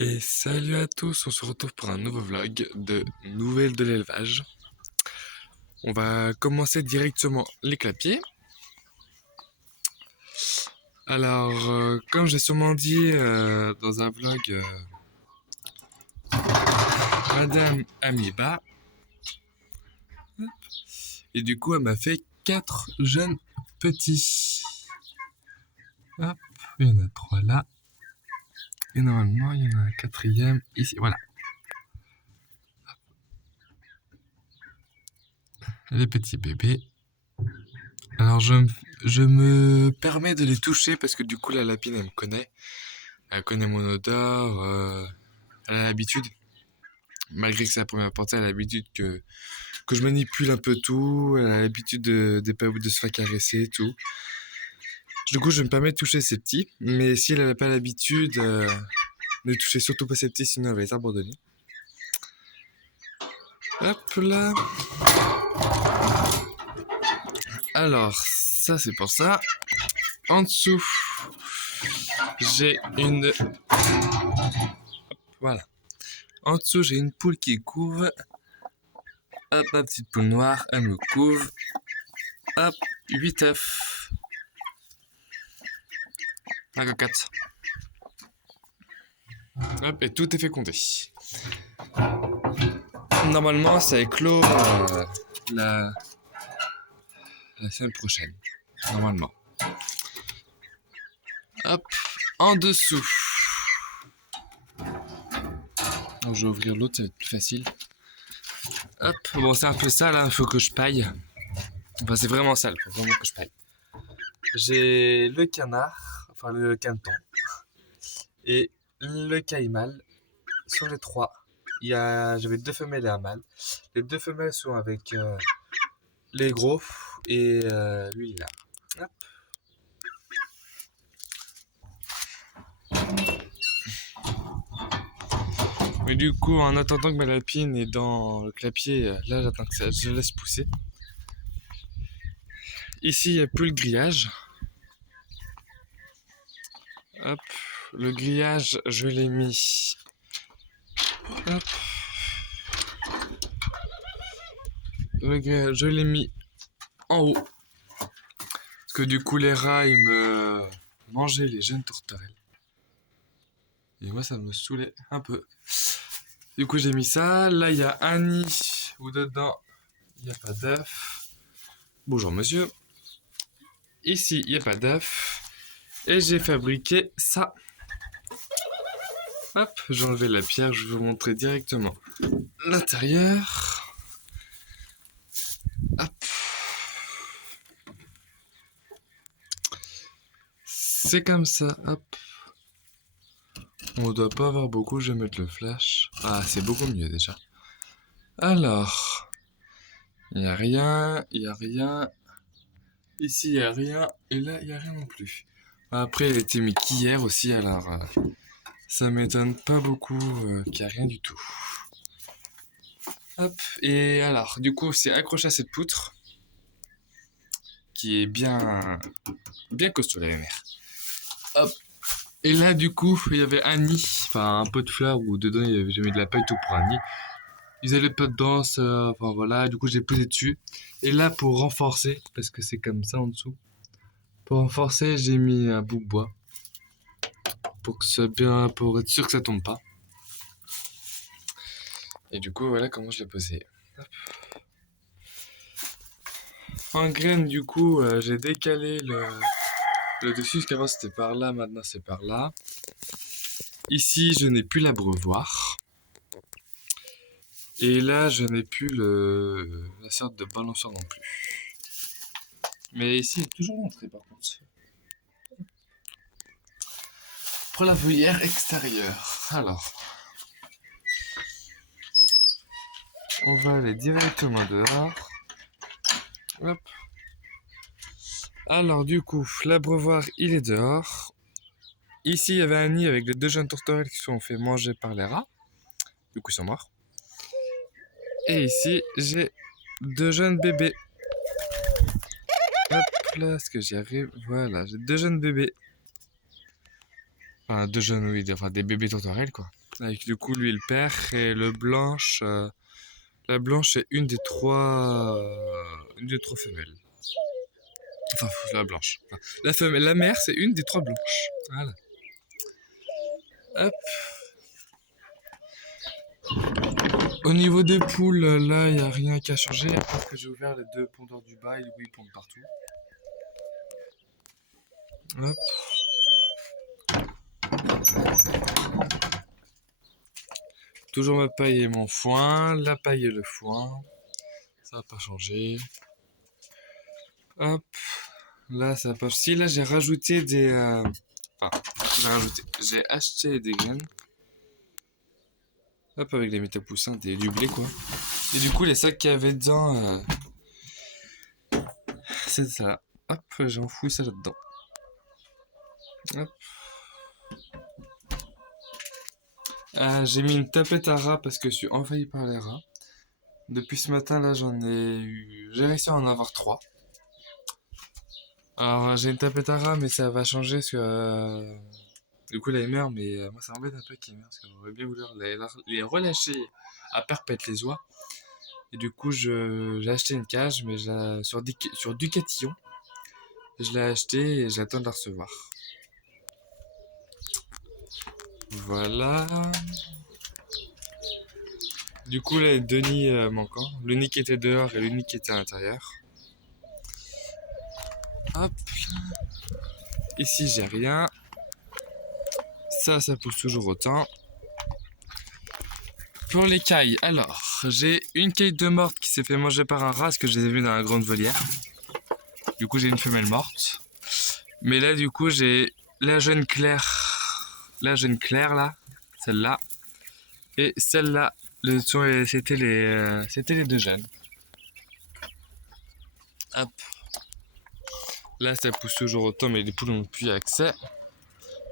Et salut à tous, on se retrouve pour un nouveau vlog de nouvelles de l'élevage. On va commencer directement les clapiers. Alors, comme j'ai sûrement dit dans un vlog, Madame Amiba, et du coup elle m'a fait 4 jeunes petits. Hop, il y en a 3 là. Et normalement il y en a un quatrième ici, voilà. Les petits bébés. Alors je me permets de les toucher parce que du coup la lapine elle me connaît. Elle connaît mon odeur, elle a l'habitude. Malgré que c'est la première portée, elle a l'habitude que je manipule un peu tout. Elle a l'habitude de se faire caresser et tout. Du coup je me permets de toucher ces petits. Mais si elle n'a pas l'habitude, ne touchez surtout pas ces petits sinon elle va être abandonnée. Hop là. Alors ça c'est pour ça. En dessous, j'ai une... Voilà. En dessous, j'ai une poule qui couve. Hop, ma petite poule noire, elle me couve. Hop, 8 œufs. La cocotte. Hop, et tout est fécondé. Normalement, ça éclot la semaine prochaine. Normalement. Hop, en dessous. Alors, je vais ouvrir l'autre, ça va être plus facile. Hop, bon, c'est un peu sale, il faut que je paille. Enfin, c'est vraiment sale, faut vraiment que je paille. J'ai le canard, enfin le caneton, et le caïmal. Sur les 3, j'avais 2 femelles et un mâle. Les 2 femelles sont avec les gros et lui là. Hop. Mais du coup, en attendant que ma lapine est dans le clapier, là j'attends que ça, je laisse pousser. Ici, il n'y a plus le grillage. Hop, le grillage, je l'ai mis. Hop. Le grillage, je l'ai mis en haut. Parce que du coup, les rats, ils me mangeaient les jeunes tourterelles. Et moi, ça me saoulait un peu. Du coup, j'ai mis ça. Là, il y a un nid où dedans, il n'y a pas d'œuf. Bonjour, monsieur. Ici, il n'y a pas d'œuf. Et j'ai fabriqué ça. Hop, j'ai enlevé la pierre. Je vais vous montrer directement l'intérieur. Hop. C'est comme ça. Hop. On doit pas avoir beaucoup. Je vais mettre le flash. Ah, c'est beaucoup mieux déjà. Alors, il n'y a rien. Il n'y a rien. Ici, il n'y a rien. Et là, il n'y a rien non plus. Après, elle a été mise qu'hier aussi, alors ça m'étonne pas beaucoup qu'il n'y a rien du tout. Hop, et alors, du coup, c'est accroché à cette poutre qui est bien costaud, la mère. Hop, et là, du coup, il y avait un nid, enfin un pot de fleurs où dedans j'ai mis de la paille tout pour un nid. Ils allaient pas dedans, enfin voilà, du coup, j'ai posé dessus. Et là, pour renforcer, parce que c'est comme ça en dessous, pour renforcer, j'ai mis un bout de bois. Pour que ça soit bien, pour être sûr que ça tombe pas. Et du coup, voilà comment je l'ai posé. Hop. En graine, du coup, j'ai décalé le dessus, parce qu'avant c'était par là, maintenant c'est par là. Ici, je n'ai plus l'abreuvoir. Et là, je n'ai plus la sorte de balanceur non plus. Mais ici, il y a toujours l'entrée par contre. Pour la volière extérieure. Alors, on va aller directement dehors. Hop. Alors, du coup, l'abreuvoir, il est dehors. Ici, il y avait un nid avec les 2 jeunes tourterelles qui se sont fait manger par les rats. Du coup, ils sont morts. Et ici, j'ai 2 jeunes bébés. Hop là, est-ce que j'y arrive? Voilà, j'ai 2 jeunes bébés. Enfin, deux jeunes, oui, enfin des bébés tourterelles, quoi. Avec du coup lui le père et le blanche. La blanche est une des trois femelles. Enfin, la blanche. Enfin, la femelle, la mère, c'est une des trois blanches. Voilà. Hop. Au niveau des poules, là, il n'y a rien qu'à changer. À part que j'ai ouvert les deux pondeurs du bas et du coup, ils pondent partout. Hop. Toujours ma paille et mon foin. La paille et le foin. Ça va pas changer. Hop. Là, ça va pas. Si, là, j'ai rajouté des. Enfin, j'ai acheté des graines. Hop, avec les métapoussins, du blé, quoi. Et du coup, les sacs qu'il y avait dedans, c'est ça. Hop, j'ai enfoui ça là-dedans. Hop. J'ai mis une tapette à rats parce que je suis envahi par les rats. Depuis ce matin, là, j'ai réussi à en avoir 3. Alors, j'ai une tapette à rats, mais ça va changer parce que. Du coup, là, il meurt, mais moi, ça m'embête un peu qu'il meurt parce que j'aurais bien voulu les relâcher à perpète les oies. Et du coup, j'ai acheté une cage, mais sur Ducatillon. Je l'ai acheté et j'attends de la recevoir. Voilà. Du coup, là, il y a deux nids manquants. Le nid qui était dehors et le nid qui était à l'intérieur. Hop. Ici, j'ai rien. Ça pousse toujours autant. Pour les cailles, alors, j'ai une caille de morte qui s'est fait manger par un rat parce que je les ai vus dans la grande volière. Du coup, j'ai une femelle morte. Mais là, du coup, j'ai la jeune Claire. La jeune Claire, là. Celle-là. Et celle-là. C'était les deux jeunes. Hop. Là, ça pousse toujours autant, mais les poules n'ont plus accès.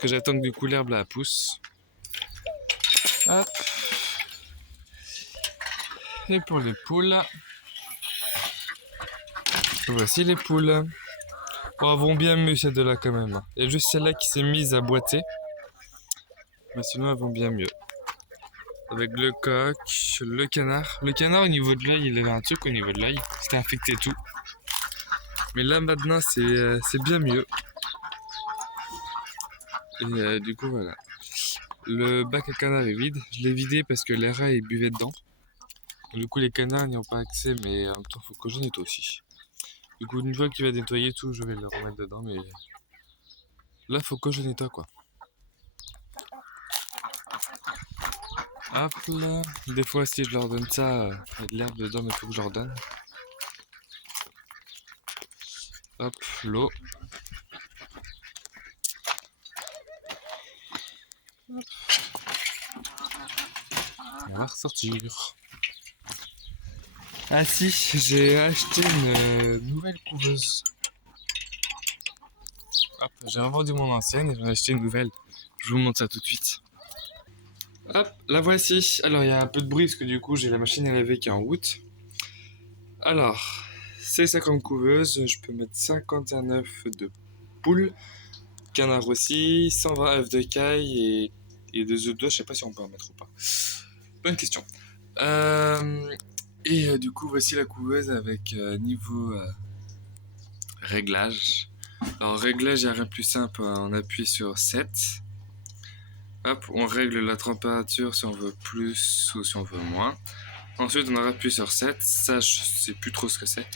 Que j'attends que du coup l'herbe là pousse. Hop. Et pour les poules, voici les poules. Bon, elles vont bien mieux celles-là quand même. Il y a juste celle-là qui s'est mise à boiter. Mais sinon, elles vont bien mieux. Avec le coq, le canard. Le canard, au niveau de l'œil, il avait un truc au niveau de l'œil. C'était infecté tout. Mais là, maintenant, c'est bien mieux. Et du coup, voilà. Le bac à canard est vide. Je l'ai vidé parce que les rats, ils buvaient dedans. Du coup, les canards n'y ont pas accès, mais en même temps, il faut que je nettoie aussi. Du coup, une fois qu'il va nettoyer tout, je vais le remettre dedans, mais là, faut que je nettoie, quoi. Hop là. Des fois, si je leur donne ça, il y a de l'herbe dedans, mais il faut que je leur donne. Hop, l'eau. On va ressortir. Ah si, j'ai acheté une nouvelle couveuse. Hop, j'ai revendu mon ancienne et j'en ai acheté une nouvelle. Je vous montre ça tout de suite. Hop, la voici. Alors, il y a un peu de bruit parce que du coup, j'ai la machine à laver qui est en route. Alors, c'est ça comme couveuse. Je peux mettre 51 œufs de poule. Canard aussi, 120 œufs de caille et des œufs d'oie. Je sais pas si on peut en mettre ou pas. Bonne question. Du coup, voici la couveuse avec niveau réglage. Alors, réglage, il n'y a rien de plus simple. On appuie sur 7. Hop, on règle la température si on veut plus ou si on veut moins. Ensuite, on appuie sur 7. Ça, je sais plus trop ce que c'est.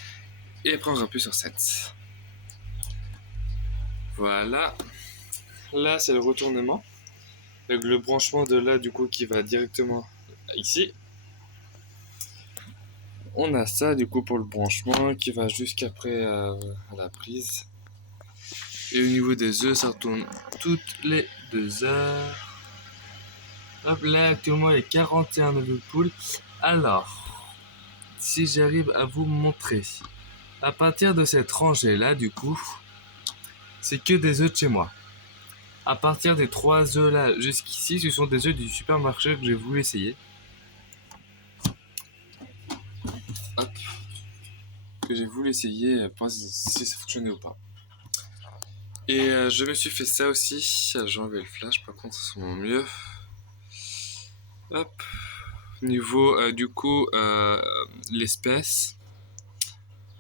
Et après, on appuie sur 7. Voilà. Là, c'est le retournement. Avec le branchement de là, du coup, qui va directement ici. On a ça, du coup, pour le branchement qui va jusqu'après à la prise. Et au niveau des œufs, ça retourne toutes les 2 heures. Hop, là, actuellement, il y a 41 œufs de poule. Alors, si j'arrive à vous montrer, à partir de cette rangée-là, du coup, c'est que des œufs de chez moi. À partir des 3 œufs là jusqu'ici, ce sont des œufs du supermarché que j'ai voulu essayer. Hop. Que j'ai voulu essayer pour voir si ça fonctionnait ou pas. Et je me suis fait ça aussi. J'ai enlevé le flash, par contre, ça sent mieux. Hop. Niveau, du coup, l'espèce.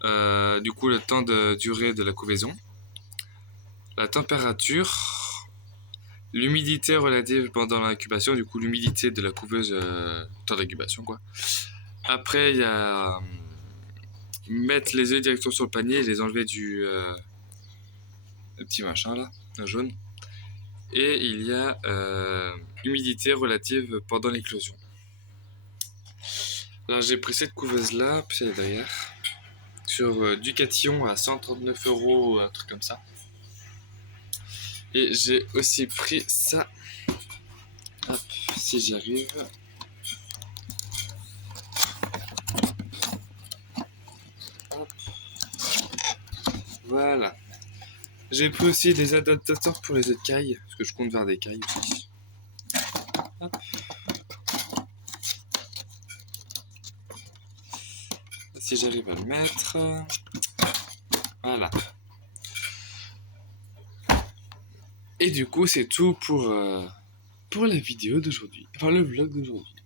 Du coup, le temps de durée de la couvaison. La température. L'humidité relative pendant l'incubation. Du coup, l'humidité de la couveuse, temps d'incubation, quoi. Après, il y a mettre les œufs directement sur le panier et les enlever du le petit machin là, le jaune. Et il y a humidité relative pendant l'éclosion. Alors j'ai pris cette couveuse là, puis elle est derrière, sur Ducation à 139 €, un truc comme ça. Et j'ai aussi pris ça. Hop, si j'y arrive. Hop. Voilà. J'ai pris aussi des adaptateurs pour les œufs de caille, parce que je compte faire des cailles aussi. Hop. Si j'arrive à le mettre. Voilà. Et du coup, c'est tout pour la vidéo d'aujourd'hui. Enfin, le vlog d'aujourd'hui.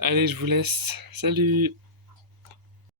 Allez, je vous laisse. Salut!